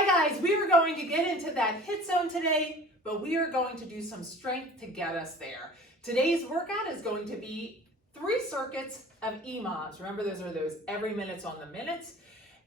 Hi guys, we are going to get into that HIIT zone today, but we are going to do some strength to get us there. Today's workout is going to be 3 circuits of EMOMs. Remember, those are those every minutes on the minutes.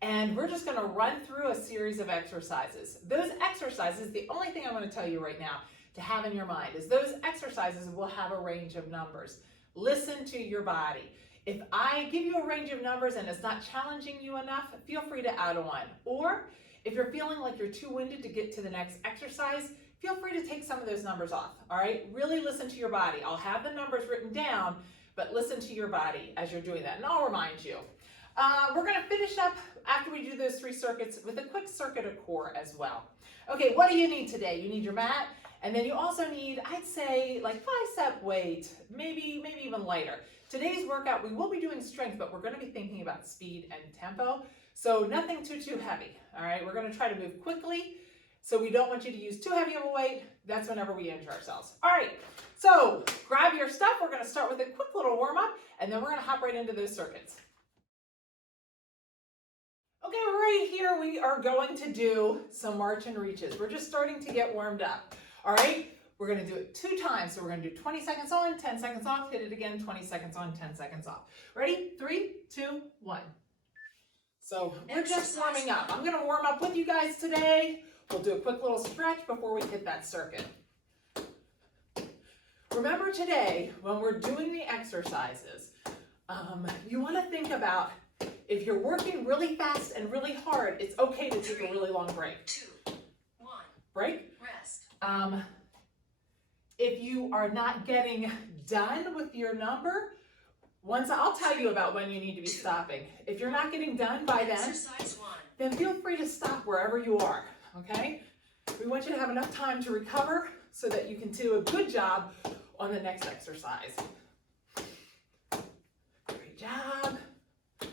And we're just gonna run through a series of exercises. Those exercises, the only thing I'm gonna tell you right now to have in your mind is those exercises will have a range of numbers. Listen to your body. If I give you a range of numbers and it's not challenging you enough, feel free to add on. Or if you're feeling like you're too winded to get to the next exercise, feel free to take some of those numbers off, all right? Really listen to your body. I'll have the numbers written down, but listen to your body as you're doing that, and I'll remind you. We're gonna finish up after we do those 3 circuits with a quick circuit of core as well. Okay, what do you need today? You need your mat, and then you also need, I'd say, like bicep weight, maybe even lighter. Today's workout, we will be doing strength, but we're gonna be thinking about speed and tempo. So nothing too heavy, all right? We're gonna try to move quickly, so we don't want you to use too heavy of a weight. That's whenever we injure ourselves. All right, so grab your stuff. We're gonna start with a quick little warm up, and then we're gonna hop right into those circuits. Okay, right here, we are going to do some march and reaches. We're just starting to get warmed up, all right? We're gonna do it 2 times. So we're gonna do 20 seconds on, 10 seconds off, hit it again, 20 seconds on, 10 seconds off. Ready? 3, 2, 1. So we're just warming up. I'm gonna warm up with you guys today. We'll do a quick little stretch before we hit that circuit. Remember today, when we're doing the exercises, you wanna think about if you're working really fast and really hard, it's okay to take a really long break. 2, 1. Break. Rest. If you are not getting done with your number, I'll tell you about when you need to be stopping. If you're not getting done by then feel free to stop wherever you are, okay? We want you to have enough time to recover so that you can do a good job on the next exercise. Great job. We're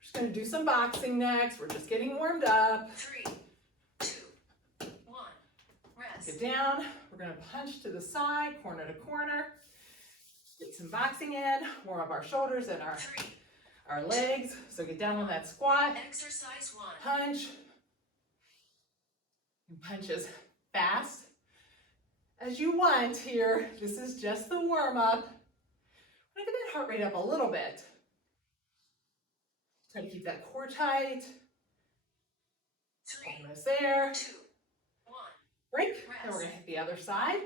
just gonna do some boxing next. We're just getting warmed up. 3, 2, 1. Rest. Get down. We're gonna punch to the side, corner to corner. Get some boxing in, warm up our shoulders and our legs. So get down on that squat. Exercise 1. Punch. And punch as fast as you want here. This is just the warm up. I'm gonna get that heart rate up a little bit. Try to keep that core tight. 3, Almost there. 2, 1. Break. Rest. And we're gonna hit the other side.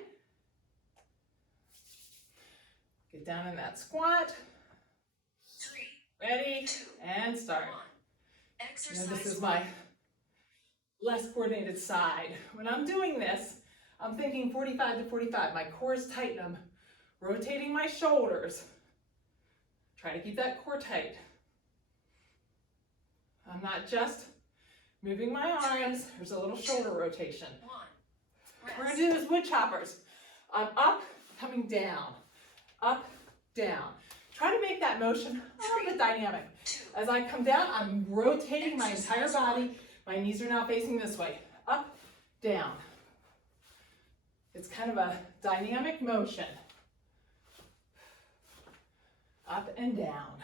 Get down in that squat. 3, Ready? 2, and start. 1. Exercise Now this is 1. my less coordinated side. When I'm doing this, I'm thinking 45 to 45. My core is tight and I'm rotating my shoulders. Try to keep that core tight. I'm not just moving my arms. There's a little shoulder rotation. 1. We're Rest. gonna do this wood choppers. I'm up, coming down, up, down. Try to make that motion a little bit dynamic. 2. As I come down, I'm rotating my entire body. My knees are now facing this way. Up, down. It's kind of a dynamic motion. Up and down.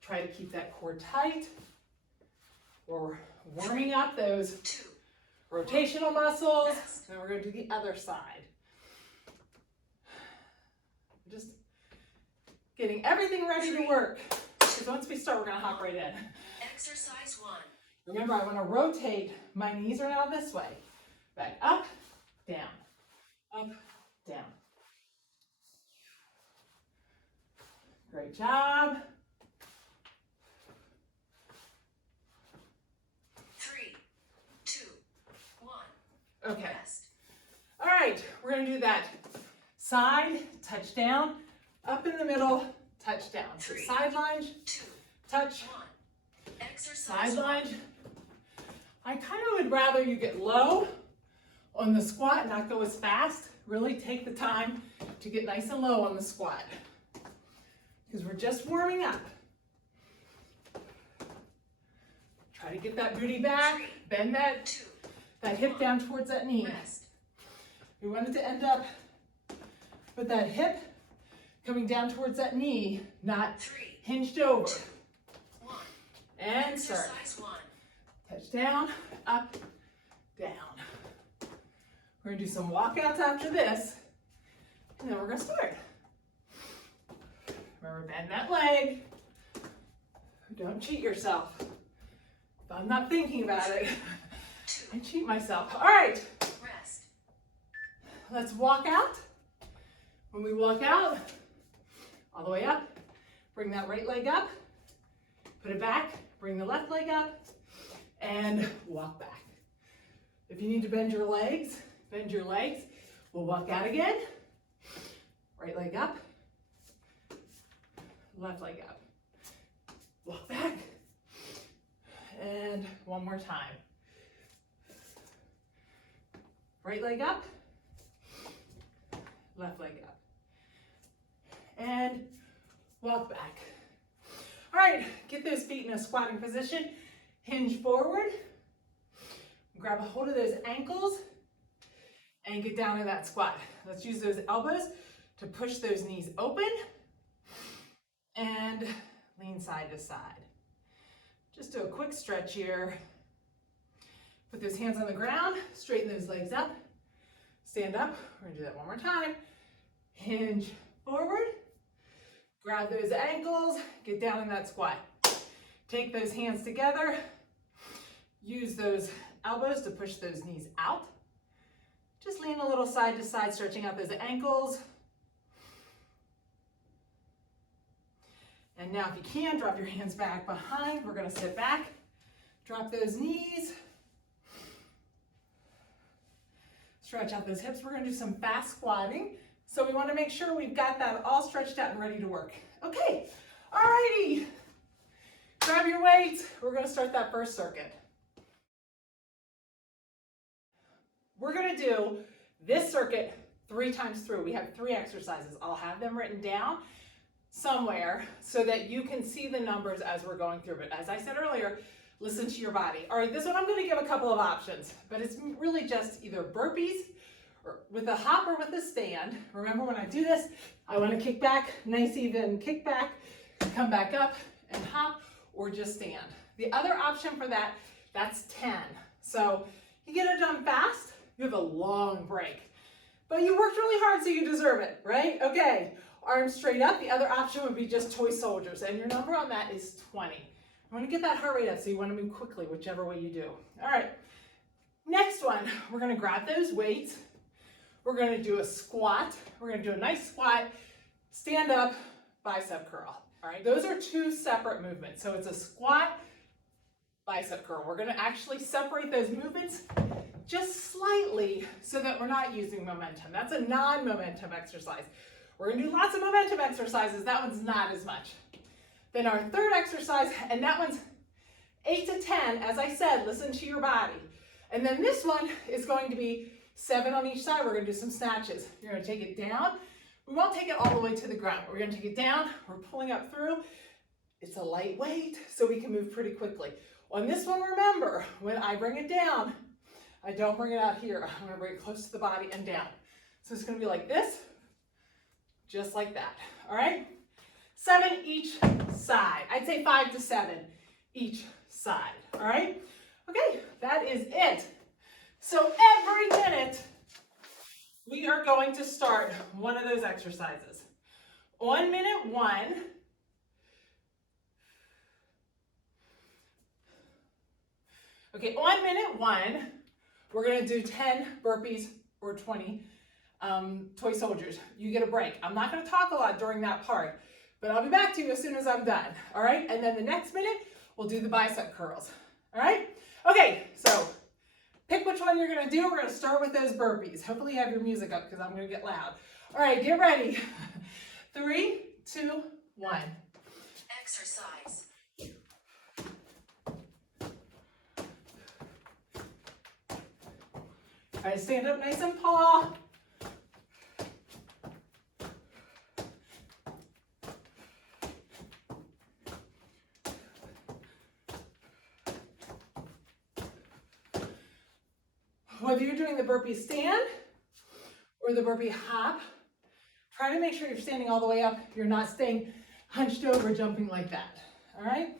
Try to keep that core tight. We're warming up those 2. rotational muscles. Then we're going to do the other side. Just getting everything ready to work. Because once we start, we're going to hop right in. Exercise 1. Remember, I want to rotate. My knees are now this way. Back up, down, up, down. Great job. 3, 2, 1. Okay. Rest. All right, we're going to do that side, touch down, up in the middle, touch down. So 3, side lunge, 2, touch, 1. Exercise side 1. lunge. I kind of would rather you get low on the squat, not go as fast. Really take the time to get nice and low on the squat because we're just warming up. Try to get that booty back, 3, bend that 2, hip down towards that knee. Rest. We want it to end up with that hip coming down towards that knee, not 3, hinged over. 2, 1. And start. Exercise 1. Touch down, up, down. We're gonna do some walkouts after this, and then we're gonna start. Remember, bend that leg. Don't cheat yourself. If I'm not thinking about it, I cheat myself. All right, Rest. let's walk out. When we walk out, all the way up, bring that right leg up, put it back, bring the left leg up, and walk back. If you need to bend your legs, bend your legs. We'll walk out again. Right leg up, left leg up. Walk back. And one more time. Right leg up, left leg up. And walk back. All right, get those feet in a squatting position. Hinge forward. Grab a hold of those ankles and get down in that squat. Let's use those elbows to push those knees open and lean side to side. Just do a quick stretch here. Put those hands on the ground, straighten those legs up, stand up. We're gonna do that one more time. Hinge forward, grab those ankles, get down in that squat. Take those hands together, use those elbows to push those knees out. Just lean a little side to side, stretching out those ankles. And now if you can, drop your hands back behind. We're gonna sit back, drop those knees. Stretch out those hips. We're gonna do some fast squatting. So we wanna make sure we've got that all stretched out and ready to work. Okay, alrighty. Grab your weights. We're gonna start that first circuit. We're gonna do this circuit 3 times through. We have 3 exercises. I'll have them written down somewhere so that you can see the numbers as we're going through. But as I said earlier, listen to your body. All right, this one I'm gonna give a couple of options, but it's really just either burpees or with a hop or with a stand. Remember when I do this, I wanna kick back, nice even kick back, come back up and hop, or just stand. The other option for that, that's 10. So you get it done fast, you have a long break. But you worked really hard, so you deserve it, right? Okay, arms straight up. The other option would be just toy soldiers, and your number on that is 20. I want to get that heart rate up, so you want to move quickly, whichever way you do. All right, next one, we're going to grab those weights. We're going to do a squat. We're going to do a nice squat, stand up, bicep curl. All right, those are 2 separate movements. So it's a squat, bicep curl. We're going to actually separate those movements just slightly so that we're not using momentum. That's a non-momentum exercise. We're gonna do lots of momentum exercises. That one's not as much. Then our third exercise, and that one's 8 to 10, as I said, listen to your body. And then this one is going to be 7 on each side. We're gonna do some snatches. You're gonna take it down. We won't take it all the way to the ground. We're gonna take it down, we're pulling up through. It's a light weight, so we can move pretty quickly. On this one, remember, when I bring it down, I don't bring it out here. I'm gonna bring it close to the body and down. So it's gonna be like this, just like that, all right? 7 each side. I'd say 5 to 7 each side, all right? Okay, that is it. So every minute, we are going to start one of those exercises. On minute 1, okay, on minute 1, we're gonna do 10 burpees or 20 toy soldiers. You get a break. I'm not gonna talk a lot during that part, but I'll be back to you as soon as I'm done, all right? And then the next minute, we'll do the bicep curls, all right? Okay, so pick which one you're gonna do. We're gonna start with those burpees. Hopefully you have your music up because I'm gonna get loud. All right, get ready. 3, 2, 1. Exercise. All right, stand up nice and tall. Whether you're doing the burpee stand or the burpee hop, try to make sure you're standing all the way up. You're not staying hunched over, jumping like that, all right?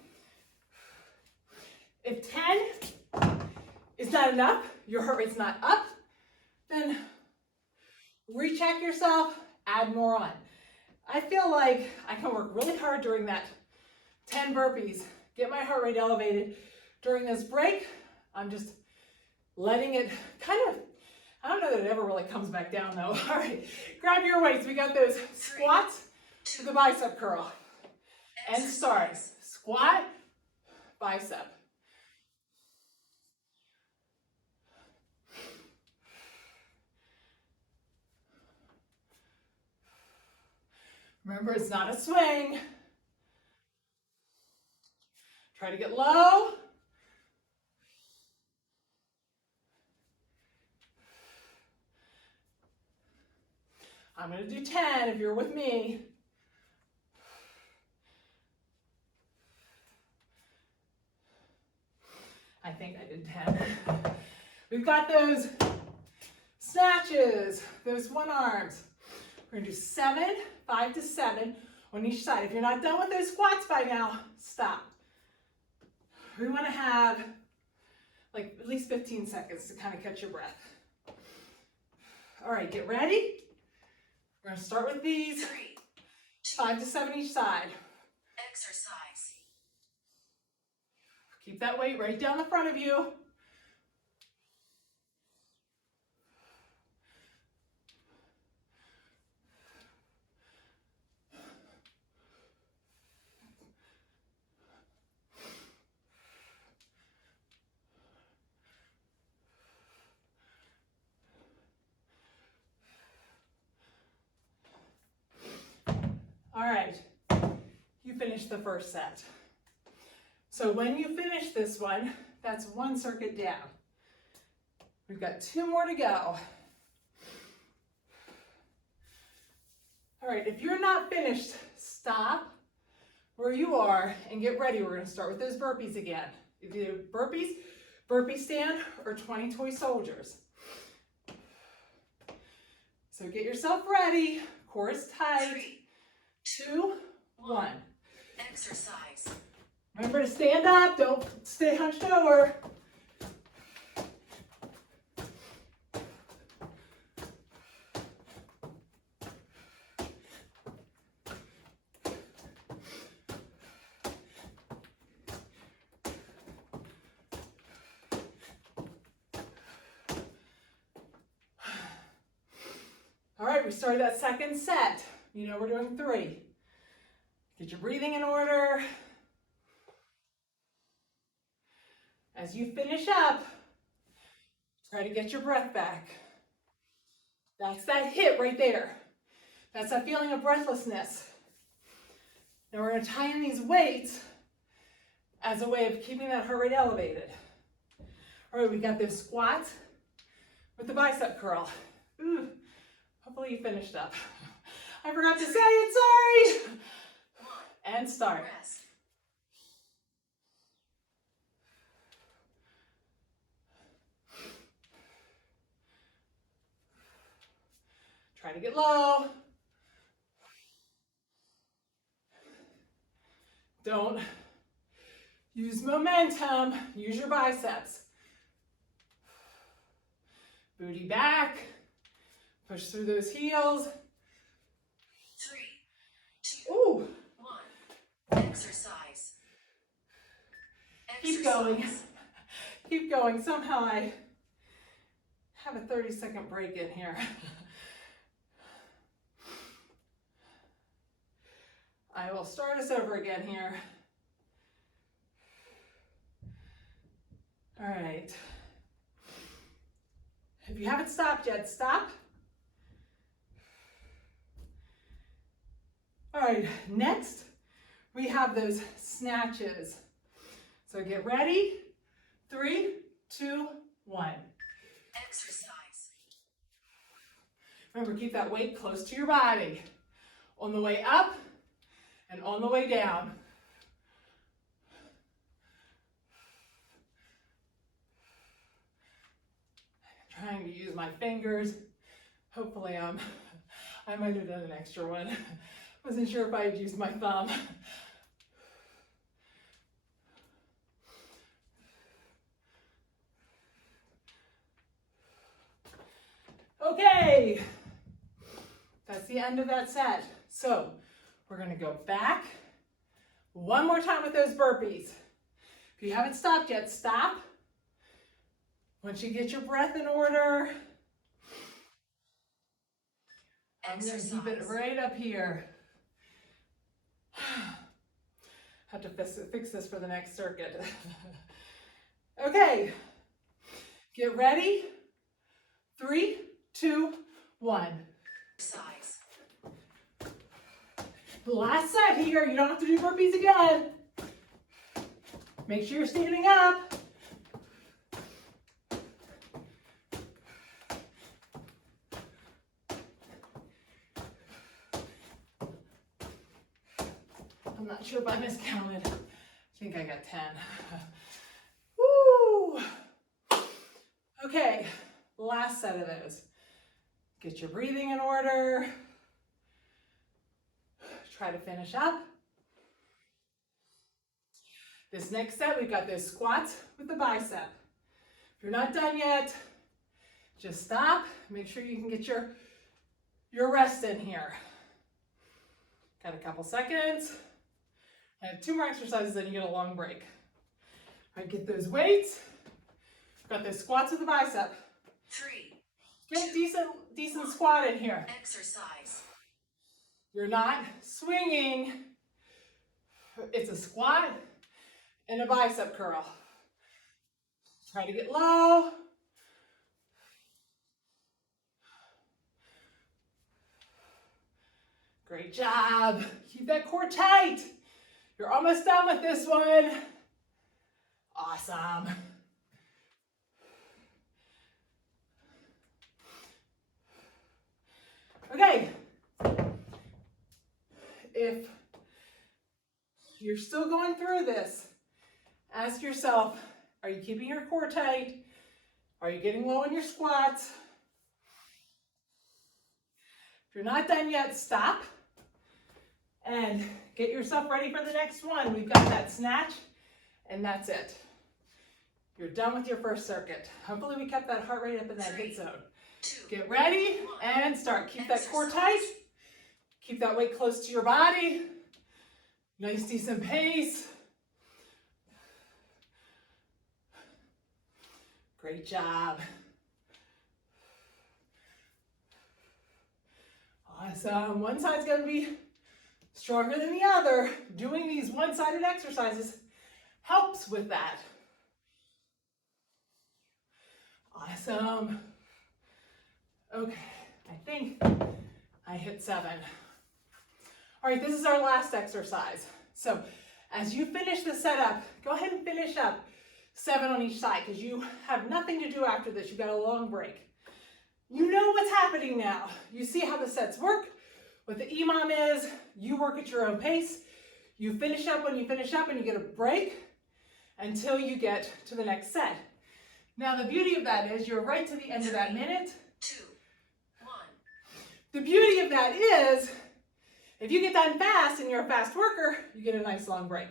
If 10 is not enough, your heart rate's not up, then recheck yourself, add more on. I feel like I can work really hard during that 10 burpees, get my heart rate elevated. During this break, I'm just letting it kind of, I don't know that it ever really comes back down though. All right, grab your weights. We got those squats to the bicep curl. And start. Squat, bicep. Remember, it's not a swing. Try to get low. I'm going to do 10 if you're with me. I think I did 10. We've got those snatches, those one arms. We're going to do 7, 5 to 7 on each side. If you're not done with those squats by now, stop. We want to have like at least 15 seconds to kind of catch your breath. All right, get ready. We're going to start with these 5 to 7 each side. Exercise. Keep that weight right down the front of you. All right, you finished the first set. So when you finish this one, that's one circuit down. We've got 2 more to go. All right, if you're not finished, stop where you are and get ready. We're going to start with those burpees again. If you do burpees, burpee stand, or 20 toy soldiers. So get yourself ready. Core is tight. 2, 1. Exercise. Remember to stand up, don't stay hunched over. All right, we started that second set. You know we're doing 3. Get your breathing in order. As you finish up, try to get your breath back. That's that hit right there. That's that feeling of breathlessness. Now we're going to tie in these weights as a way of keeping that heart rate elevated. All right, we got those squats with the bicep curl. Ooh, hopefully you finished up. I forgot to say it, sorry. And start. Rest. Try to get low. Don't use momentum, use your biceps. Booty back, push through those heels. 3, 2, Ooh. 1. Exercise. Keep going. Keep going. Somehow I have a 30-second break in here. I will start us over again here. All right. If you haven't stopped yet, stop. All right, next we have those snatches. So get ready. 3, 2, 1. Exercise. Remember, keep that weight close to your body. On the way up and on the way down. Trying to use my fingers. Hopefully I might have done an extra one. Wasn't sure if I had used my thumb. Okay, that's the end of that set. So we're gonna go back one more time with those burpees. If you haven't stopped yet, stop. Once you get your breath in order, I'm gonna keep it right up here. Have to fix this for the next circuit. Okay, get ready. 3, 2, 1. Exercise. Last set here, you don't have to do burpees again. Make sure you're standing up. I'm not sure if I miscounted. I think I got 10. Woo! Okay, last set of those. Get your breathing in order. Try to finish up. This next set, we've got those squats with the bicep. If you're not done yet, just stop. Make sure you can get your rest in here. Got a couple seconds. I have 2 more exercises, then you get a long break. All right, get those weights. Got those squats with the bicep. 3. Get decent squat in here. Exercise. You're not swinging. It's a squat and a bicep curl. Try to get low. Great job. Keep that core tight. You're almost done with this one. Awesome. Okay. If you're still going through this, ask yourself, are you keeping your core tight? Are you getting low in your squats? If you're not done yet, stop and get yourself ready for the next one. We've got that snatch, and that's it. You're done with your first circuit. Hopefully we kept that heart rate up in that hit zone. 2. Get ready and start. Keep that core tight. Keep that weight close to your body. Nice, decent pace. Great job. Awesome. One side's going to be stronger than the other. Doing these one-sided exercises helps with that. Awesome. Okay, I think I hit 7. All right, this is our last exercise. So as you finish the setup, go ahead and finish up 7 on each side because you have nothing to do after this. You've got a long break. You know what's happening now. You see how the sets work. What the EMOM is, you work at your own pace. You finish up when you finish up and you get a break until you get to the next set. Now the beauty of that is you're right to the end of that minute. 2, 1. The beauty of that is if you get done fast and you're a fast worker, you get a nice long break.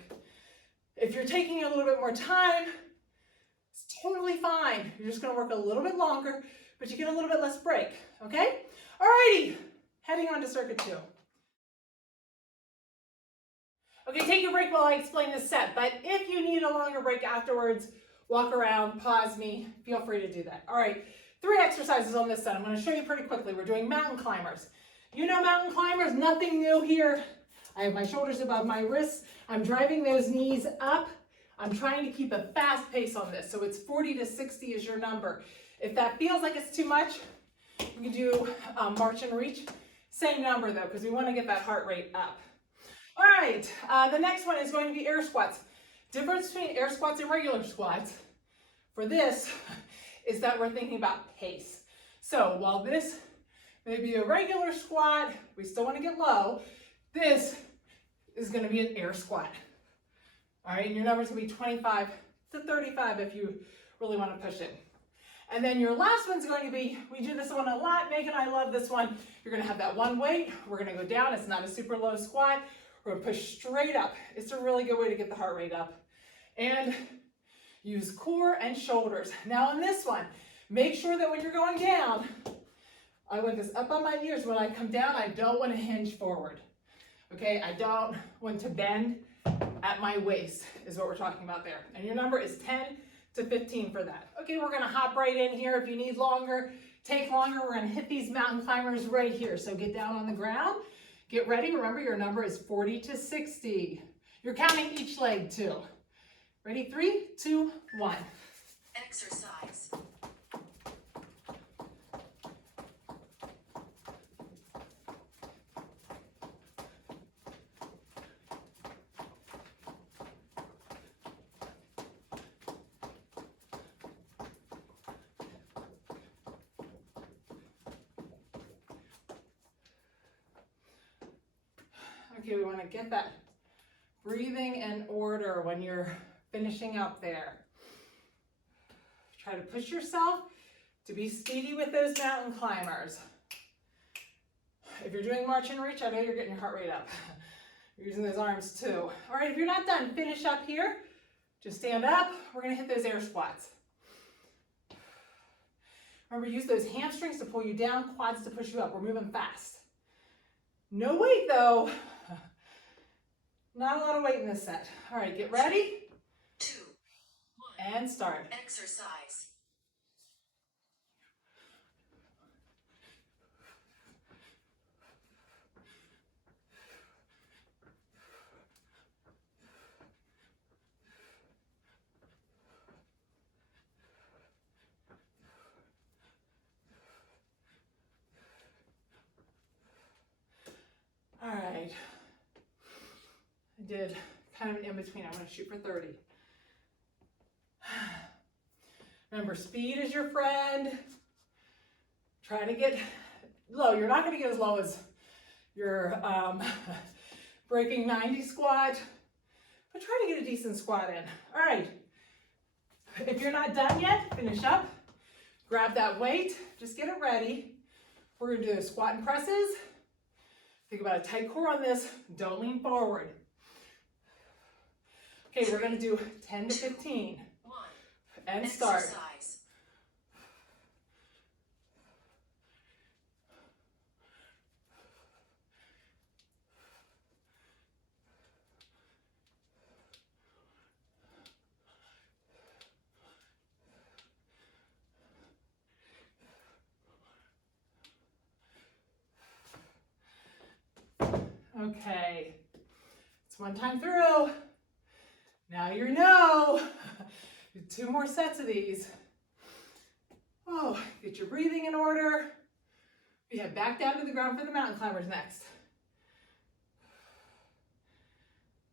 If you're taking a little bit more time, it's totally fine. You're just gonna work a little bit longer, but you get a little bit less break, okay? Alrighty, heading on to circuit 2. Okay, take your break while I explain this set, but if you need a longer break afterwards, walk around, pause me, feel free to do that. All right, 3 exercises on this set. I'm gonna show you pretty quickly. We're doing mountain climbers. You know mountain climbers, nothing new here. I have my shoulders above my wrists. I'm driving those knees up. I'm trying to keep a fast pace on this. So it's 40 to 60 is your number. If that feels like it's too much, you can do march and reach. Same number though, because we want to get that heart rate up. All right, the next one is going to be air squats. Difference between air squats and regular squats for this is that we're thinking about pace. So while this may be a regular squat, we still want to get low. This is going to be an air squat. All right, and your number's going to be 25 to 35 if you really want to push it. And then your last one's going to be, we do this one a lot, Meg and I love this one. You're going to have that one weight. We're going to go down. It's not a super low squat. We're going to push straight up. It's a really good way to get the heart rate up. And use core and shoulders. Now on this one, make sure that when you're going down, I want this up on my ears. When I come down, I don't want to hinge forward. Okay, I don't want to bend at my waist is what we're talking about there. And your number is 10 to 15 for that. Okay, we're gonna hop right in here. If you need longer, take longer. We're gonna hit these mountain climbers right here. So get down on the ground, get ready. Remember your number is 40 to 60. You're counting each leg too. Ready, 3, 2, 1. Exercise. Okay, we want to get that breathing in order when you're finishing up there. Try to push yourself to be speedy with those mountain climbers. If you're doing march and reach, I know you're getting your heart rate up. You're using those arms too. All right, if you're not done, finish up here. Just stand up. We're going to hit those air squats. Remember, use those hamstrings to pull you down, quads to push you up. We're moving fast. No weight though. Not a lot of weight in this set. All right, get ready. 2, 1. And start. Exercise. All right. I did kind of an in-between. I'm going to shoot for 30. Remember, speed is your friend. Try to get low. You're not going to get as low as your breaking 90 squat, but try to get a decent squat in. All right. If you're not done yet, finish up. Grab that weight. Just get it ready. We're going to do squat and presses. Think about a tight core on this. Don't lean forward. Okay, we're going to do 10 to 15. 1. And start. Exercise. Okay, it's one time through. Now you know. Do 2 more sets of these. Oh, get your breathing in order. We head back down to the ground for the mountain climbers next.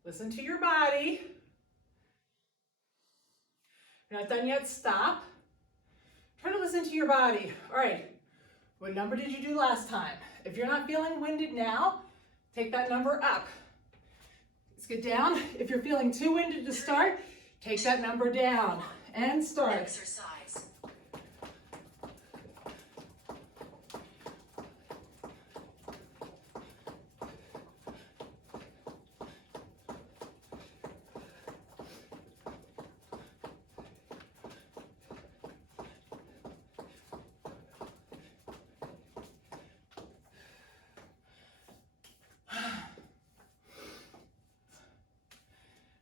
Listen to your body. If you're not done yet, stop. Try to listen to your body. All right, what number did you do last time? If you're not feeling winded now, take that number up. Let's get down. If you're feeling too winded to start, take that number down and start. Exercise.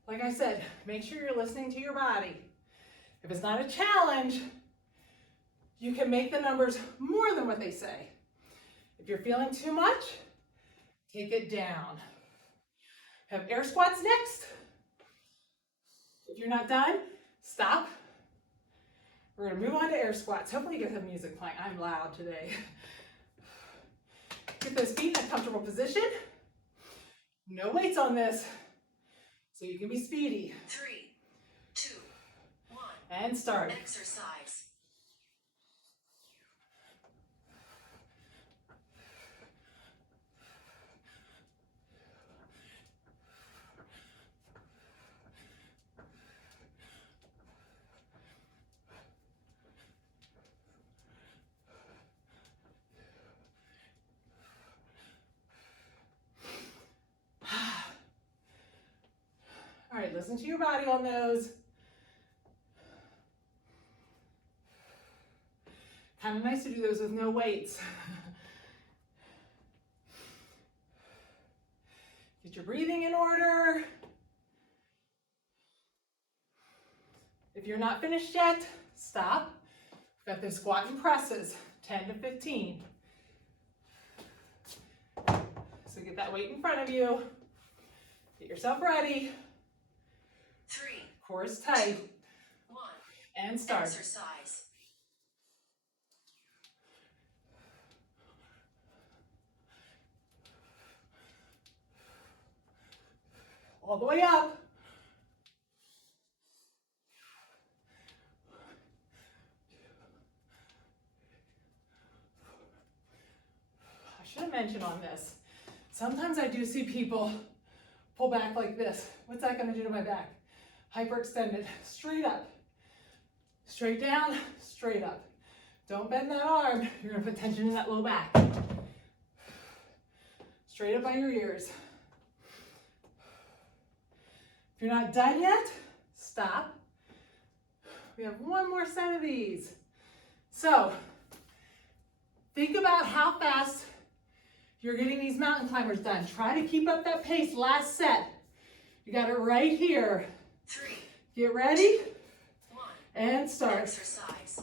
Like I said, make sure you're listening to your body. If it's not a challenge, you can make the numbers more than what they say. If you're feeling too much, take it down. Have air squats next. If you're not done, stop. We're gonna move on to air squats. Hopefully you guys have music playing. I'm loud today. Get those feet in a comfortable position. No weights on this, so you can be speedy. 3, 2, 1. And start. Exercise. All right, listen to your body on those. Kind of nice to do those with no weights. Get your breathing in order. If you're not finished yet, stop. We've got the squat and presses, 10 to 15. So get that weight in front of you. Get yourself ready. 3, Core is tight. 1. And start. Exercise. All the way up. I should have mentioned on this. Sometimes I do see people pull back like this. What's that going to do to my back? Hyperextended. Straight up. Straight down, straight up. Don't bend that arm. You're going to put tension in that low back. Straight up by your ears. If you're not done yet, stop. We have one more set of these. So, think about how fast you're getting these mountain climbers done. Try to keep up that pace. Last set. You got it right here. 3, Get ready 1. and start. Exercise.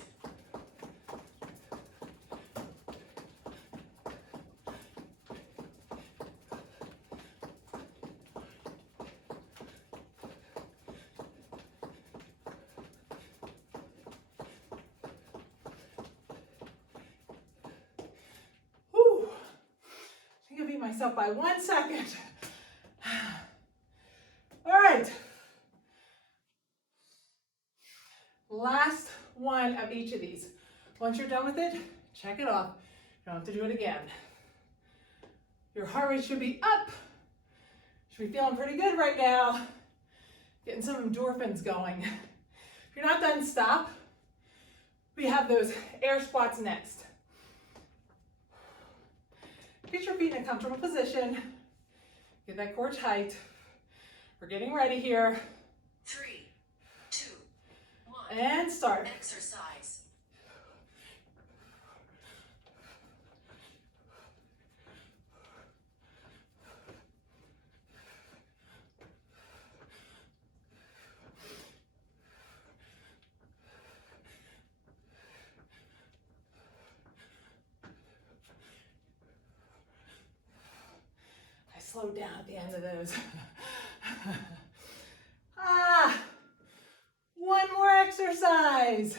Whew. I think I beat myself by 1 second. All right. Last one of each of these. Once you're done with it, check it off. You don't have to do it again. Your heart rate should be up. Should be feeling pretty good right now. Getting some endorphins going. If you're not done, stop. We have those air squats next. Get your feet in a comfortable position. Get that core tight. We're getting ready here. 3, 2, 1. And start. Exercise. I slowed down at the end of those. One more exercise.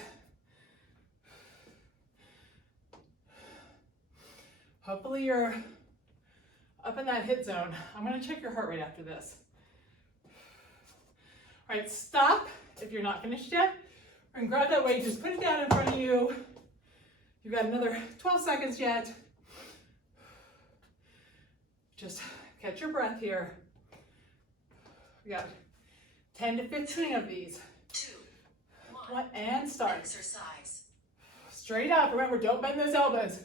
Hopefully you're up in that hit zone. I'm going to check your heart rate after this. All right, stop if you're not finished yet. And grab that weight, just put it down in front of you. You've got another 12 seconds yet. Just catch your breath here. We got 10 to 15 of these. 2, 1. And start. Exercise. Straight up. Remember, don't bend those elbows.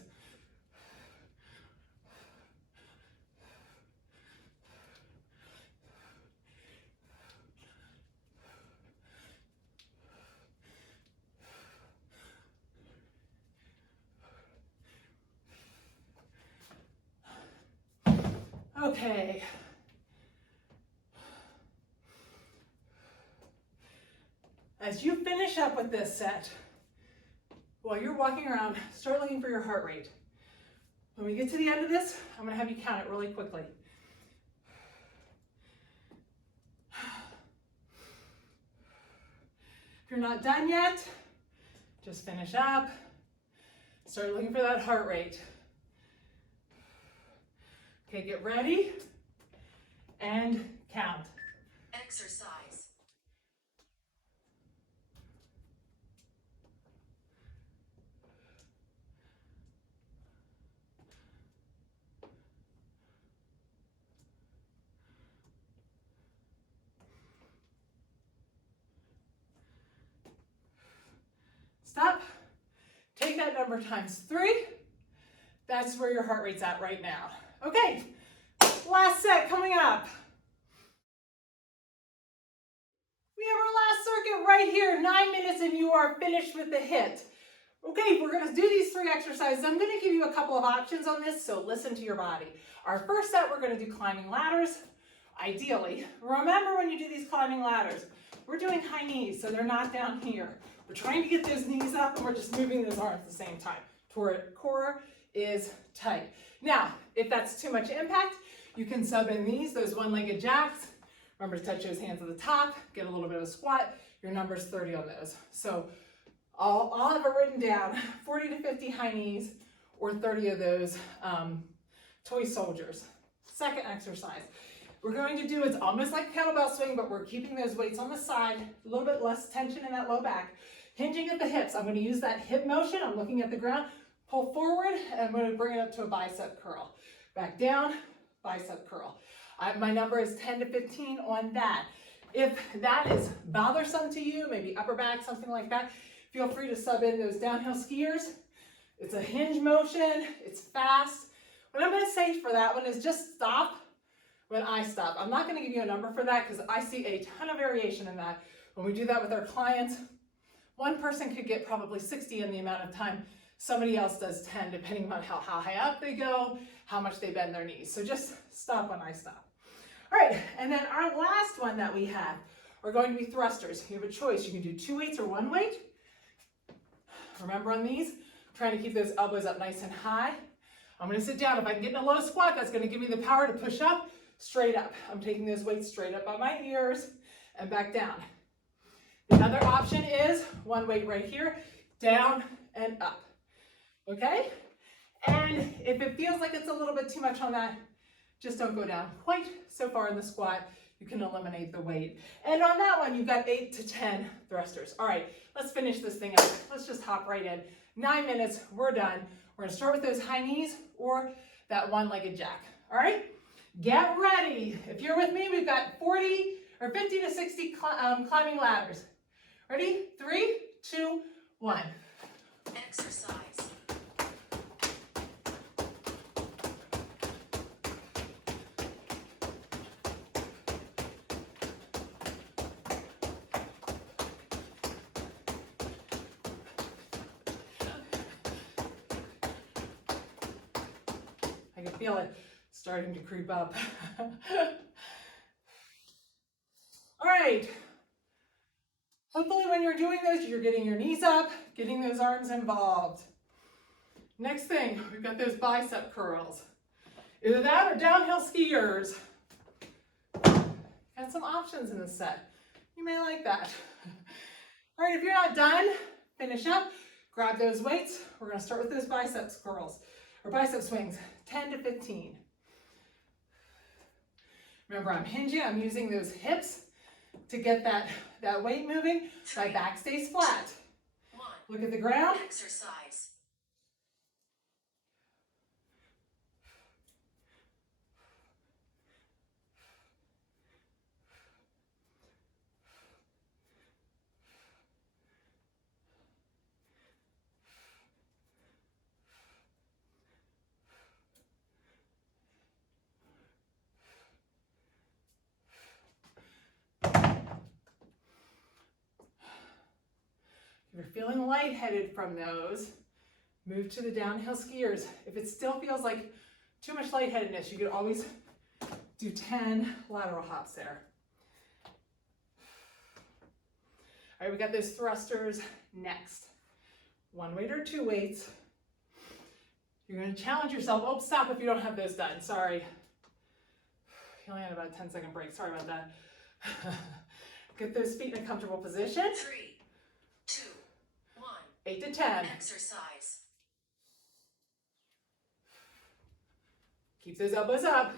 Okay. As you finish up with this set, while you're walking around, start looking for your heart rate. When we get to the end of this, I'm going to have you count it really quickly. If you're not done yet, just finish up. Start looking for that heart rate. Okay, get ready and count. Exercise. Stop. Take that number times 3. That's where your heart rate's at right now. Okay, last set coming up. We have our last circuit right here, 9 minutes, and you are finished with the HIIT. Okay, we're gonna do these 3 exercises. I'm gonna give you a couple of options on this, so listen to your body. Our first set, we're gonna do climbing ladders. ideally. Remember when you do these climbing ladders, we're doing high knees, so they're not down here. We're trying to get those knees up and we're just moving those arms at the same time. Core is tight. Now, if that's too much impact, you can sub in those one-legged jacks. Remember to touch those hands at the top, get a little bit of a squat. Your number's 30 on those. So I'll have it written down, 40 to 50 high knees or 30 of those toy soldiers. Second exercise. We're going to do, it's almost like kettlebell swing, but we're keeping those weights on the side, a little bit less tension in that low back. Hinging at the hips, I'm going to use that hip motion. I'm looking at the ground, pull forward, and I'm going to bring it up to a bicep curl. Back down, bicep curl. My number is 10 to 15 on that. If that is bothersome to you, maybe upper back, something like that, feel free to sub in those downhill skiers. It's a hinge motion, it's fast. What I'm going to say for that one is just stop when I stop. I'm not going to give you a number for that because I see a ton of variation in that. When we do that with our clients, one person could get probably 60 in the amount of time. Somebody else does 10, depending on how high up they go, how much they bend their knees. So just stop when I stop. All right, and then our last one that we have are going to be thrusters. You have a choice. You can do 2 weights or 1 weight. Remember on these, trying to keep those elbows up nice and high. I'm going to sit down. If I can get in a low squat, that's going to give me the power to push up, straight up. I'm taking those weights straight up by my ears and back down. The other option is 1 weight right here, down and up. Okay? And if it feels like it's a little bit too much on that, just don't go down quite so far in the squat. You can eliminate the weight. And on that one, you've got 8 to 10 thrusters. All right, let's finish this thing up. Let's just hop right in. 9 minutes, we're done. We're gonna start with those high knees or that one-legged jack. All right, get ready. If you're with me, we've got 50 to 60 climbing ladders. Ready? 3, 2, 1. Exercise. I can feel it starting to creep up. All right. Hopefully when you're doing this, you're getting your knees up, getting those arms involved. Next thing, we've got those bicep curls. Either that or downhill skiers. Got some options in this set. You may like that. All right, if you're not done, finish up, grab those weights. We're gonna start with those biceps curls, or bicep swings, 10 to 15. Remember, I'm hinging, I'm using those hips to get that weight moving. My back stays flat. 1. Look at the ground. Exercise. If you're feeling lightheaded from those, move to the downhill skiers. If it still feels like too much lightheadedness, you could always do 10 lateral hops there. All right, we got those thrusters next. 1 weight or 2 weights. You're gonna challenge yourself. Oh, stop if you don't have those done, sorry. You only had about a 10-second break, sorry about that. Get those feet in a comfortable position. 3, 2, 1. 8 to 10. Exercise. Keep those elbows up.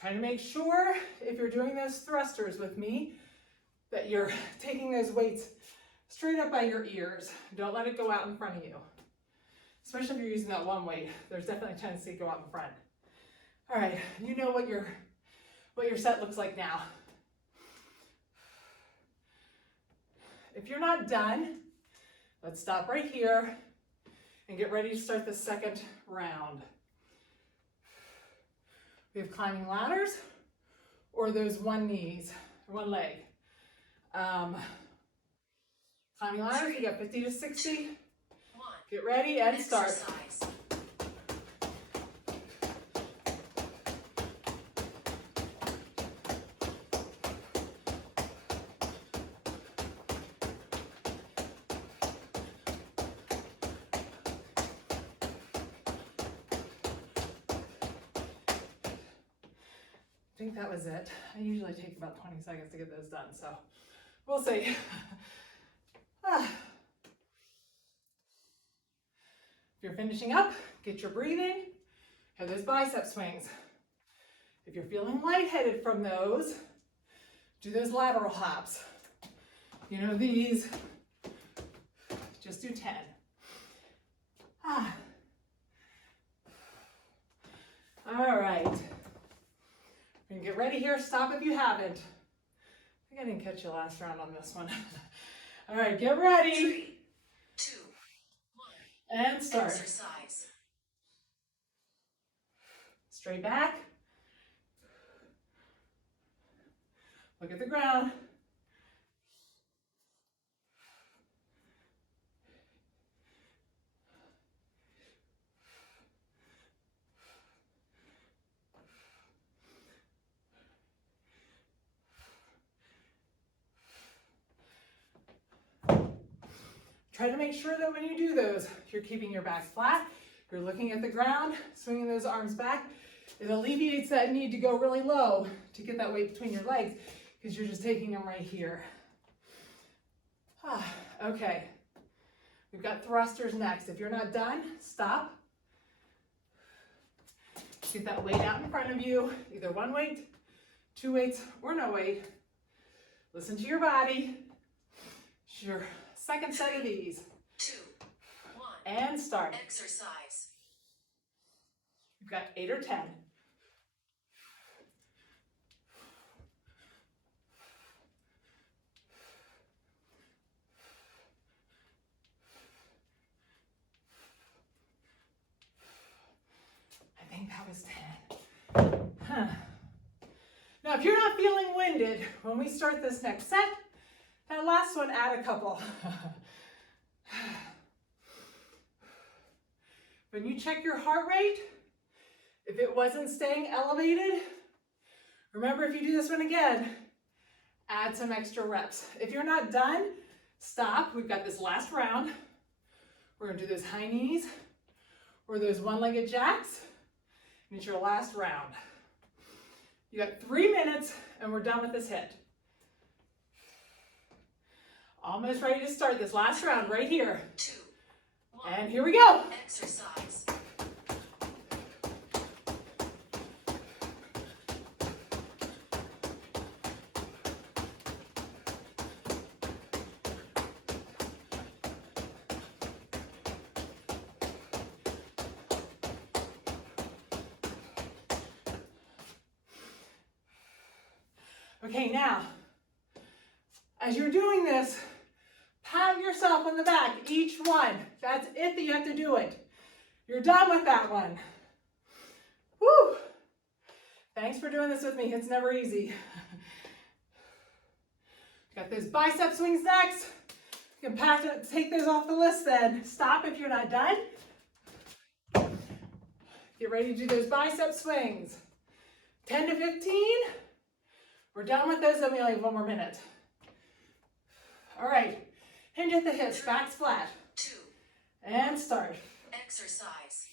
Try to make sure, if you're doing those thrusters with me, that you're taking those weights straight up by your ears. Don't let it go out in front of you. Especially if you're using that 1 weight, there's definitely a tendency to go out in front. All right, you know what your set looks like now. If you're not done, let's stop right here and get ready to start the second round. We have climbing ladders or those one leg. Climbing ladders, you got 50 to 60. Get ready and start. Exercise. I think that was it. I usually take about 20 seconds to get those done, so we'll see. If you're finishing up, get your breathing, have those bicep swings. If you're feeling lightheaded from those, do those lateral hops. You know these, just do 10. All right. And get ready here, stop if you haven't. I think I didn't catch you last round on this one. All right, get ready. 3, 2, 1. And start. Exercise. Straight back. Look at the ground. Try to make sure that when you do those, you're keeping your back flat, you're looking at the ground, swinging those arms back. It alleviates that need to go really low to get that weight between your legs because you're just taking them right here. Okay, we've got thrusters next. If you're not done, stop. Get that weight out in front of you, either one weight, two weights, or no weight. Listen to your body. Sure. Second set of these. 2, 1. And start. Exercise. You've got 8 or 10. I think that was 10. Now, if you're not feeling winded when we start this next set, that last one, add a couple. When you check your heart rate, if it wasn't staying elevated, remember if you do this one again, add some extra reps. If you're not done, stop. We've got this last round. We're gonna do those high knees or those one-legged jacks, and it's your last round. You got 3 minutes and we're done with this hit. Almost ready to start this last round right here. 2, 1. And here we go. Exercise. Okay, now, as you're doing this, pat yourself on the back, each one. That's it that you have to do it. You're done with that one. Woo! Thanks for doing this with me. It's never easy. Got those bicep swings next. You can take those off the list then. Stop if you're not done. Get ready to do those bicep swings. 10 to 15. We're done with those, then we only have 1 more minute. All right, hinge at the hips, back's flat. 2. And start. Exercise.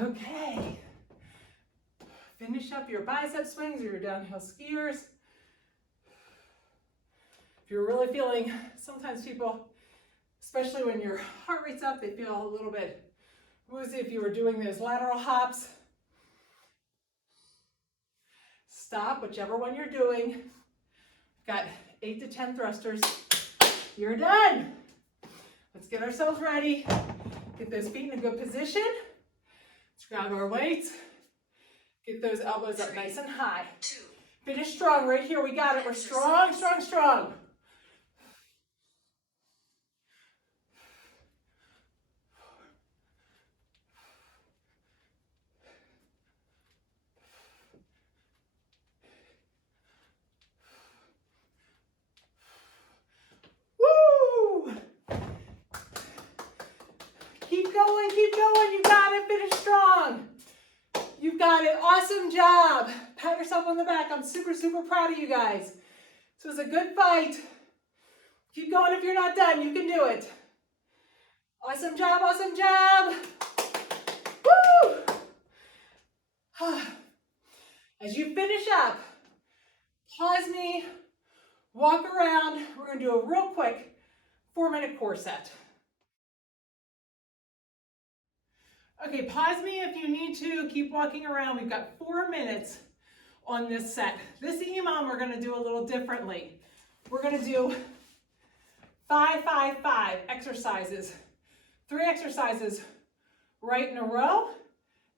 Okay. Finish up your bicep swings or your downhill skiers. If you're really feeling, sometimes people, especially when your heart rate's up, they feel a little bit woozy if you were doing those lateral hops. Stop, whichever one you're doing. Got 8 to 10 thrusters. You're done. Let's get ourselves ready. Get those feet in a good position. Let's grab our weights. Get those elbows up nice and high. 2. Finish strong right here. We got it. We're strong, strong, strong. Woo! Keep going, keep going. You got it. Finish strong. You've got it. Awesome job. Pat yourself on the back. I'm super, super proud of you guys. This was a good fight. Keep going if you're not done. You can do it. Awesome job, awesome job. Woo! As you finish up, pause me, walk around. We're going to do a real quick 4-minute core set. Okay, pause me if you need to. Keep walking around. We've got 4 minutes on this set. This EMOM we're going to do a little differently. We're going to do 5, 5, 5 exercises. 3 exercises right in a row.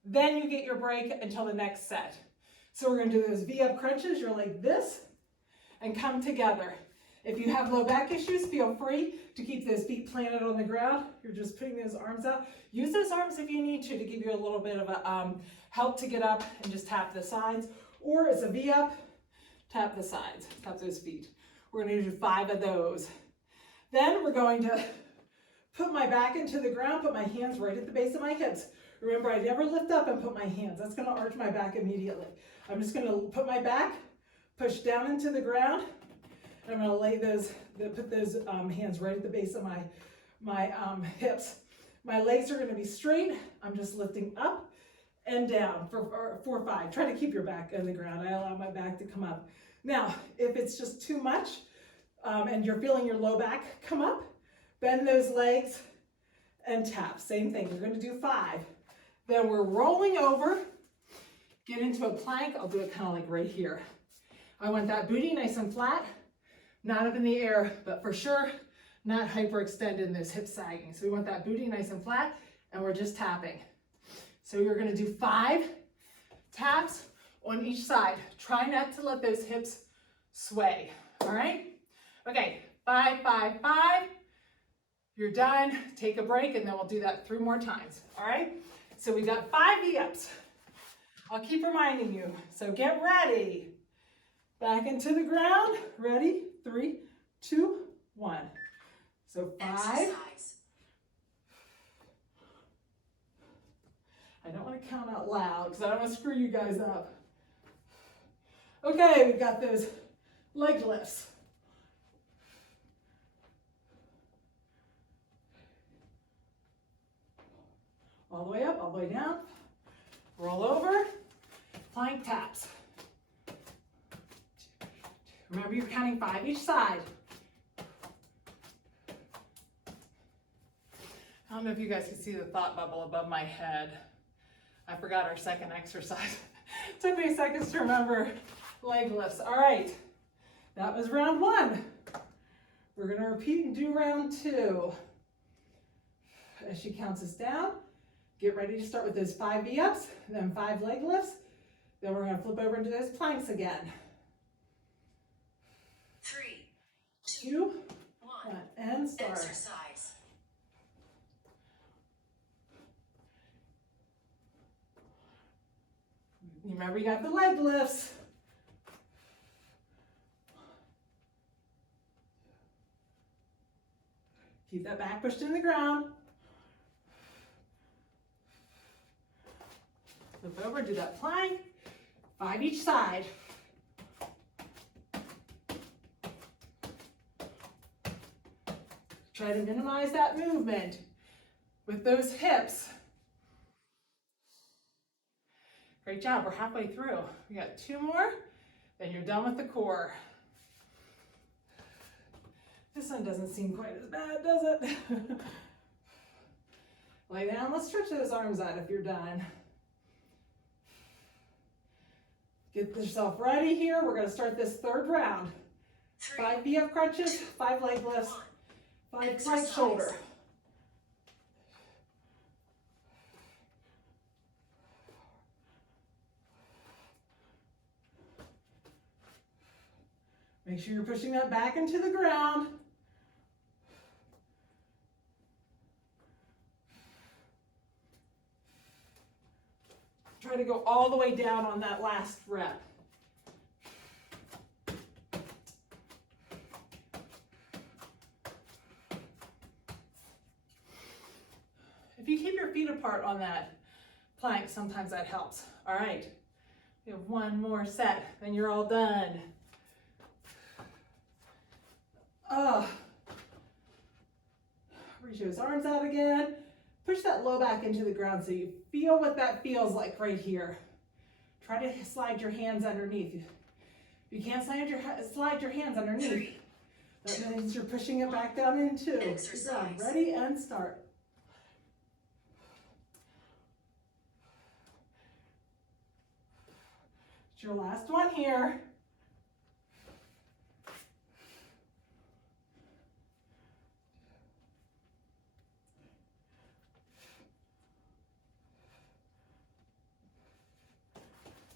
Then you get your break until the next set. So we're going to do those V-up crunches. You're like this and come together. If you have low back issues, feel free to keep those feet planted on the ground. You're just putting those arms out. Use those arms if you need to give you a little bit of a help to get up and just tap the sides. Or it's a V-up, tap the sides, tap those feet. We're going to do 5 of those. Then we're going to put my back into the ground, put my hands right at the base of my hips. Remember, I never lift up and put my hands. That's going to arch my back immediately. I'm just going to put my back, push down into the ground. I'm going to lay those, put those hands right at the base of my hips. My legs are going to be straight. I'm just lifting up and down for 4 or 5. Try to keep your back in the ground. I allow my back to come up. Now, if it's just too much and you're feeling your low back come up, bend those legs and tap. Same thing. We're going to do 5. Then we're rolling over, get into a plank. I'll do it kind of like right here. I want that booty nice and flat. Not up in the air, but for sure, not hyperextended and those hips sagging. So we want that booty nice and flat, and we're just tapping. So you're gonna do 5 taps on each side. Try not to let those hips sway, all right? Okay, 5, 5, 5. You're done, take a break, and then we'll do that 3 more times, all right? So we got 5 V-ups. I'll keep reminding you. So get ready. Back into the ground, ready? 3, 2, 1. So 5. Exercise. I don't want to count out loud because I don't want to screw you guys up. Okay, we've got those leg lifts. All the way up, all the way down. Roll over, plank taps. Remember, you're counting 5 each side. I don't know if you guys can see the thought bubble above my head. I forgot our second exercise. Took me seconds to remember leg lifts. All right, that was round 1. We're gonna repeat and do round 2. As she counts us down, get ready to start with those 5 V-ups, then 5 leg lifts. Then we're gonna flip over into those planks again. 3, 2, 1. and start. Exercise. Remember, you got the leg lifts. Keep that back pushed in the ground. Flip over, do that plank. 5 each side. Try to minimize that movement with those hips. Great job, we're halfway through. We got 2 more, then you're done with the core. This one doesn't seem quite as bad, does it? Lay down, let's stretch those arms out if you're done. Get yourself ready here. We're gonna start this 3rd round. 5 V-up crunches, 5 leg lifts, 5 plank shoulder. Make sure you're pushing that back into the ground. Try to go all the way down on that last rep. If you keep your feet apart on that plank, sometimes that helps. All right, we have one more set, then you're all done. Reach those arms out again. Push that low back into the ground so you feel what that feels like right here. Try to slide your hands underneath. If you can't slide your hands underneath, that means you're pushing it back down into the ground. Ready and start. It's your last one here.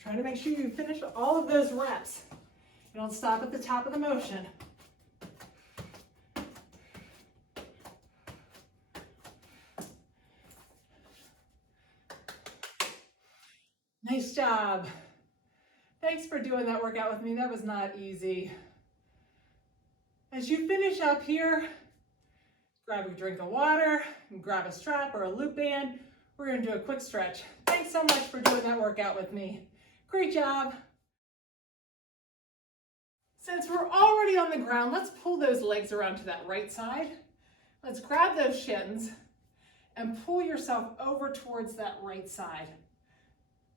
Try to make sure you finish all of those reps. You don't stop at the top of the motion. Nice job. Thanks for doing that workout with me. That was not easy. As you finish up here, grab a drink of water, and grab a strap or a loop band. We're going to do a quick stretch. Thanks so much for doing that workout with me. Great job. Since we're already on the ground, let's pull those legs around to that right side. Let's grab those shins and pull yourself over towards that right side.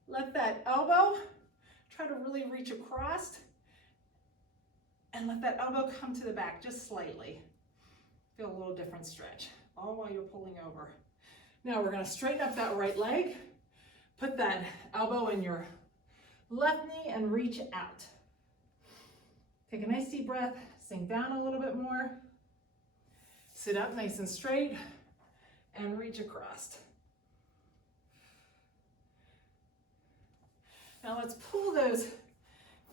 Let that elbow try to really reach across and let that elbow come to the back just slightly. Feel a little different stretch, all while you're pulling over. Now we're going to straighten up that right leg. Put that elbow in your left knee and reach out. Take a nice deep breath, sink down a little bit more. Sit up nice and straight and reach across. Now let's pull those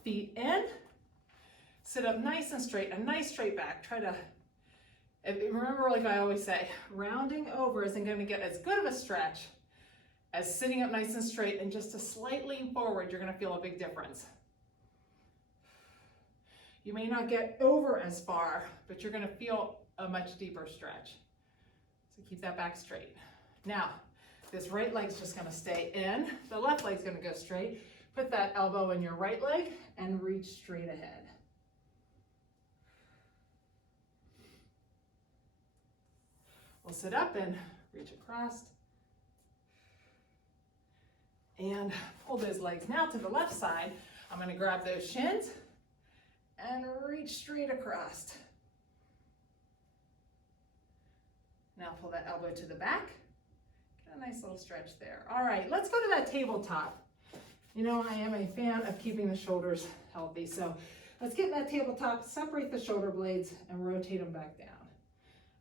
feet in. Sit up nice and straight, a nice straight back. Try to, remember, like I always say, rounding over isn't going to get as good of a stretch as sitting up nice and straight, and just a slight lean forward, you're going to feel a big difference. You may not get over as far, but you're going to feel a much deeper stretch. So keep that back straight. Now, this right leg's just going to stay in. The left leg's going to go straight. Put that elbow in your right leg and reach straight ahead. We'll sit up and reach across. And pull those legs now to the left side. I'm going to grab those shins and reach straight across. Now pull that elbow to the back. Get a nice little stretch there. All right, let's go to that tabletop. You know, I am a fan of keeping the shoulders healthy, so let's get in that tabletop, separate the shoulder blades, and rotate them back down.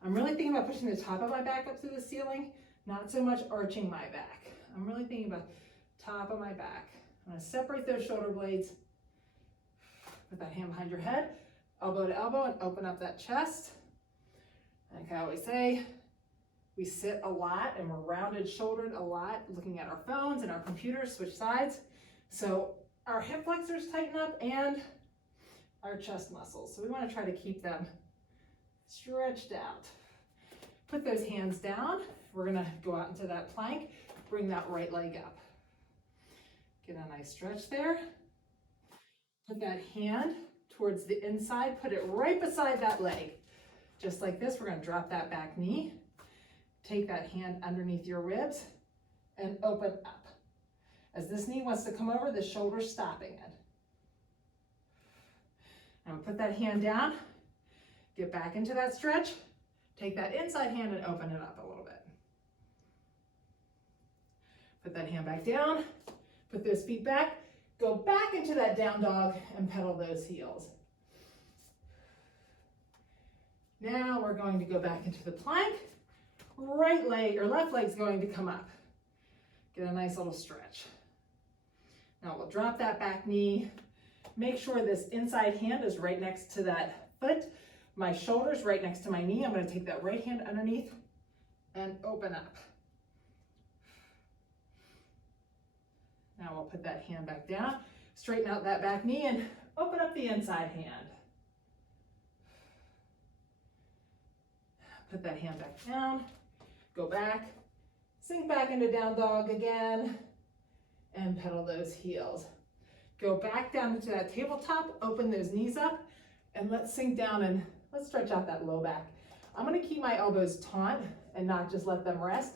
I'm really thinking about pushing the top of my back up to the ceiling, not so much arching my back. I'm really thinking about top of my back. I'm going to separate those shoulder blades. Put that hand behind your head, elbow to elbow, and open up that chest. Like I always say, we sit a lot and we're rounded shouldered a lot, looking at our phones and our computers, switch sides. So our hip flexors tighten up and our chest muscles. So we want to try to keep them stretched out. Put those hands down. We're going to go out into that plank. Bring that right leg up. Get a nice stretch there. Put that hand towards the inside. Put it right beside that leg. Just like this, we're going to drop that back knee. Take that hand underneath your ribs and open up. As this knee wants to come over, the shoulder's stopping it. Now put that hand down. Get back into that stretch. Take that inside hand and open it up a little bit. Put that hand back down. Put those feet back. Go back into that down dog and pedal those heels. Now we're going to go back into the plank. Right leg or left leg's going to come up. Get a nice little stretch. Now we'll drop that back knee, Make sure this inside hand is right next to that foot. My shoulder's right next to my knee. I'm gonna take that right hand underneath and open up. Now we'll put that hand back down, straighten out that back knee and open up the inside hand. Put that hand back down, go back, sink back into down dog again, and pedal those heels. Go back down into that tabletop, open those knees up, and let's sink down and let's stretch out that low back. I'm gonna keep my elbows taut and not just let them rest.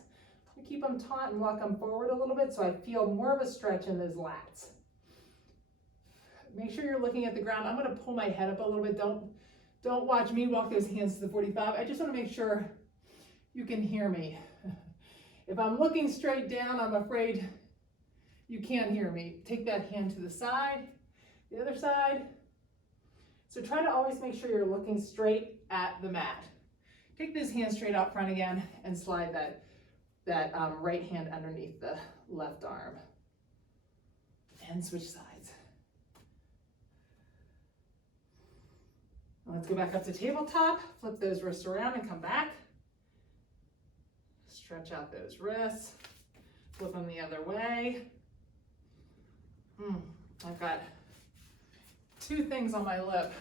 I'm gonna keep them taut and walk them forward a little bit so I feel more of a stretch in those lats. Make sure you're looking at the ground. I'm gonna pull my head up a little bit. Don't watch me walk those hands to the 45. I just wanna make sure you can hear me. If I'm looking straight down, I'm afraid you can't hear me. Take that hand to the side, the other side. So try to always make sure you're looking straight at the mat. Take this hand straight out front again and slide that right hand underneath the left arm. And switch sides. Let's go back up to tabletop, flip those wrists around and come back. Stretch out those wrists, flip them the other way. I've got two things on my lip,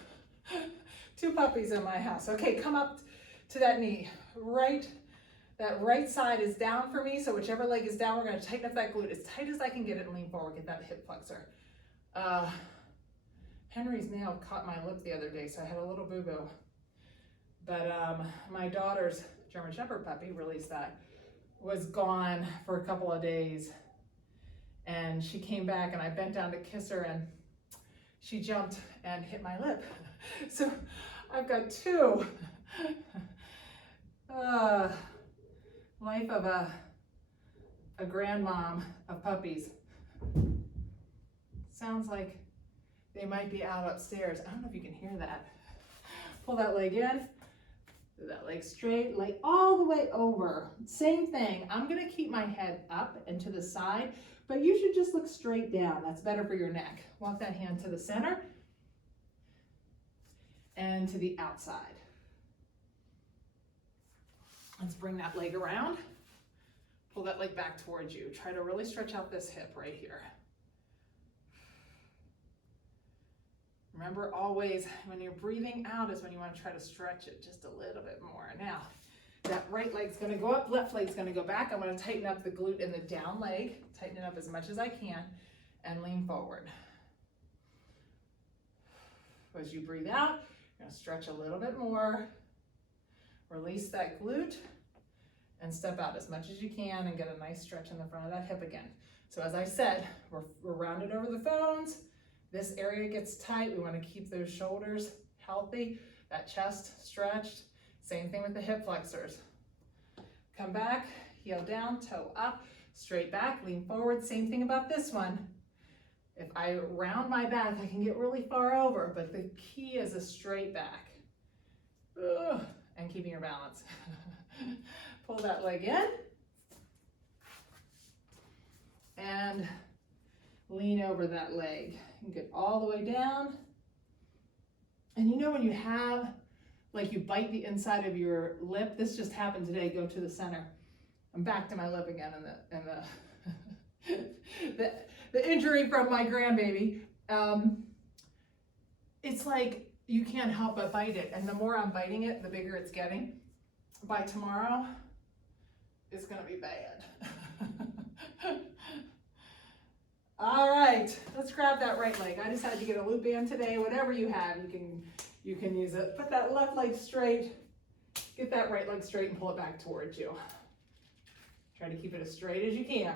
two puppies in my house. Okay, come up to that knee. That right side is down for me, so whichever leg is down, we're gonna tighten up that glute as tight as I can get it and lean forward, get that hip flexor. Henry's nail caught my lip the other day, so I had a little boo-boo. But my daughter's German Shepherd puppy, released that, was gone for a couple of days. And she came back and I bent down to kiss her and she jumped and hit my lip. So I've got two. Life of a grandmom of puppies. Sounds like they might be out upstairs. I don't know if you can hear that. Pull that leg in, do that leg straight, leg all the way over. Same thing, I'm gonna keep my head up and to the side, but you should just look straight down. That's better for your neck. Walk that hand to the center and to the outside. Let's bring that leg around. Pull that leg back towards you. Try to really stretch out this hip right here. Remember, always when you're breathing out is when you want to try to stretch it just a little bit more. Now, that right leg's going to go up, left leg's going to go back. I'm going to tighten up the glute in the down leg, tighten it up as much as I can, and lean forward. As you breathe out, you're going to stretch a little bit more. Release that glute and step out as much as you can and get a nice stretch in the front of that hip again. So as I said, we're rounded over the bones. This area gets tight. We want to keep those shoulders healthy, that chest stretched. Same thing with the hip flexors. Come back, heel down, toe up, straight back, lean forward. Same thing about this one. If I round my back, I can get really far over, but the key is a straight back. Ugh. And keeping your balance. Pull that leg in and lean over that leg and get all the way down. And you know when you have, like you bite the inside of your lip, this just happened today, go to the center. I'm back to my lip again and the injury from my grandbaby. It's like, you can't help but bite it. And the more I'm biting it, the bigger it's getting. By tomorrow, it's gonna be bad. All right, let's grab that right leg. I decided to get a loop band today. Whatever you have, you can use it. Put that left leg straight, get that right leg straight and pull it back towards you. Try to keep it as straight as you can.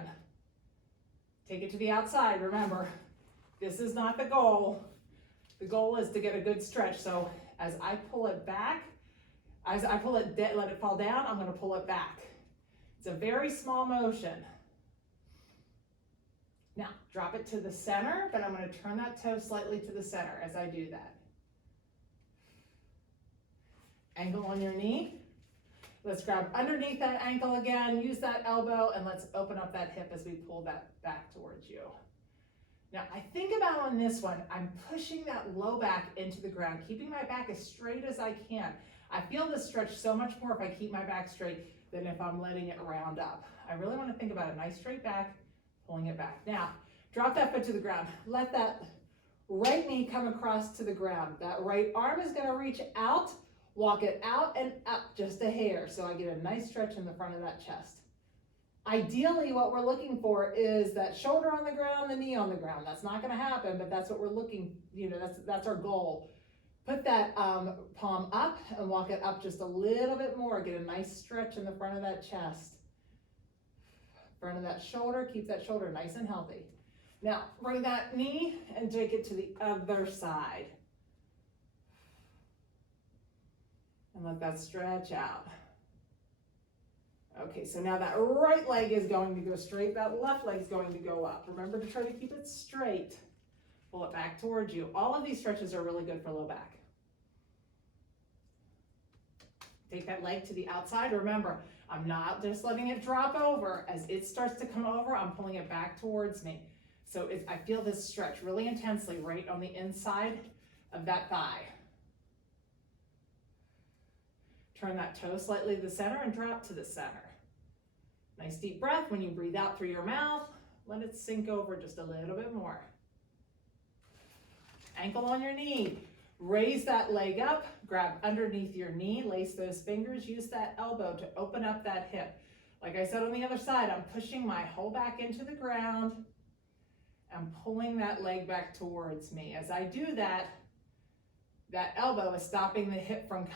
Take it to the outside, remember, this is not the goal. The goal is to get a good stretch. So as I pull it back, as I pull it, let it fall down, I'm going to pull it back. It's a very small motion. Now, drop it to the center, but I'm going to turn that toe slightly to the center as I do that. Ankle on your knee. Let's grab underneath that ankle again, use that elbow, and let's open up that hip as we pull that back towards you. Now I think about on this one, I'm pushing that low back into the ground, keeping my back as straight as I can. I feel this stretch so much more if I keep my back straight than if I'm letting it round up. I really want to think about a nice straight back, pulling it back. Now, drop that foot to the ground. Let that right knee come across to the ground. That right arm is going to reach out, walk it out and up just a hair. So I get a nice stretch in the front of that chest. Ideally, what we're looking for is that shoulder on the ground, the knee on the ground. That's not going to happen, but that's what we're looking, that's our goal. Put that palm up and walk it up just a little bit more. Get a nice stretch in the front of that chest. Front of that shoulder, keep that shoulder nice and healthy. Now, bring that knee and take it to the other side. And let that stretch out. Okay, so now that right leg is going to go straight, that left leg is going to go up. Remember to try to keep it straight. Pull it back towards you. All of these stretches are really good for low back. Take that leg to the outside. Remember, I'm not just letting it drop over. As it starts to come over, I'm pulling it back towards me. So I feel this stretch really intensely right on the inside of that thigh. Turn that toe slightly to the center and drop to the center. Nice deep breath. When you breathe out through your mouth, let it sink over just a little bit more. Ankle on your knee. Raise that leg up, grab underneath your knee, lace those fingers, use that elbow to open up that hip. Like I said on the other side, I'm pushing my whole back into the ground. I'm pulling that leg back towards me. As I do that, that elbow is stopping the hip from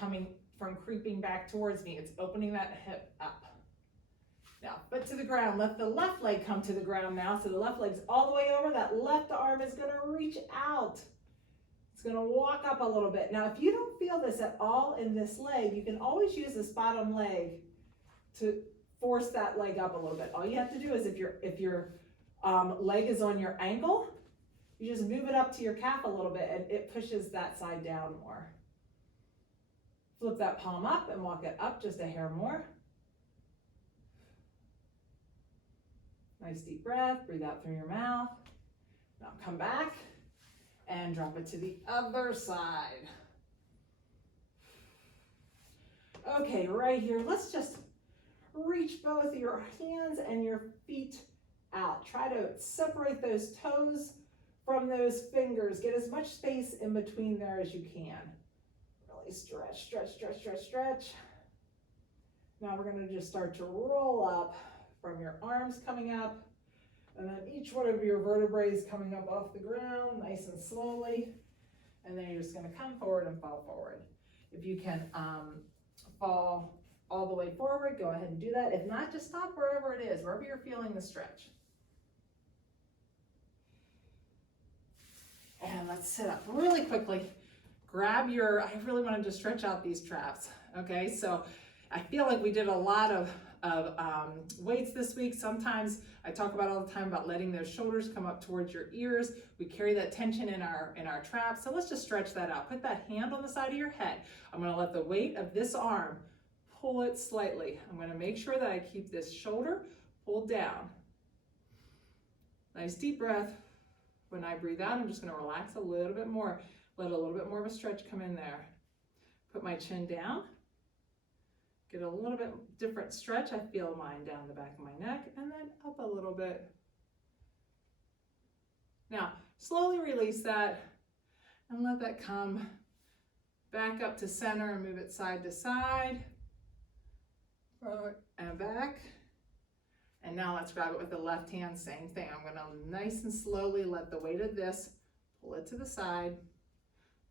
creeping back towards me. It's opening that hip up. Now, foot to the ground. Let the left leg come to the ground now. So the left leg's all the way over. That left arm is going to reach out. It's going to walk up a little bit. Now, if you don't feel this at all in this leg, you can always use this bottom leg to force that leg up a little bit. All you have to do is if your leg is on your ankle, you just move it up to your calf a little bit and it pushes that side down more. Flip that palm up and walk it up just a hair more. Nice deep breath. Breathe out through your mouth. Now come back and drop it to the other side. Okay, right here, let's just reach both your hands and your feet out. Try to separate those toes from those fingers. Get as much space in between there as you can. Really stretch, stretch, stretch, stretch, stretch. Now we're going to just start to roll up from your arms coming up, and then each one of your vertebrae is coming up off the ground nice and slowly, and then you're just going to come forward and fall forward. If you can fall all the way forward, go ahead and do that. If not, just stop wherever it is, wherever you're feeling the stretch. And let's sit up really quickly. Grab your, I really wanted to stretch out these traps. Okay, so I feel like we did a lot of weights this week. Sometimes I talk about all the time about letting those shoulders come up towards your ears. We carry that tension in our traps. So let's just stretch that out. Put that hand on the side of your head. I'm going to let the weight of this arm pull it slightly. I'm going to make sure that I keep this shoulder pulled down. Nice deep breath. When I breathe out, I'm just going to relax a little bit more. Let a little bit more of a stretch come in there. Put my chin down. Get a little bit different stretch. I feel mine down the back of my neck and then up a little bit. Now, slowly release that and let that come back up to center and move it side to side. Forward and back. And now let's grab it with the left hand, same thing. I'm gonna nice and slowly let the weight of this pull it to the side,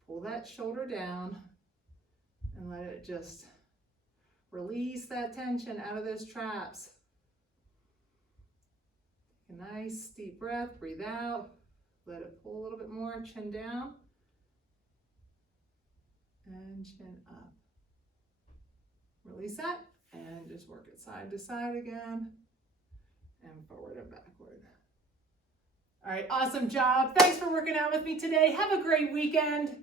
pull that shoulder down, and let it just release that tension out of those traps. Take a nice deep breath, breathe out, let it pull a little bit more, chin down, and chin up. Release that, and just work it side to side again, and forward and backward. All right, awesome job. Thanks for working out with me today. Have a great weekend.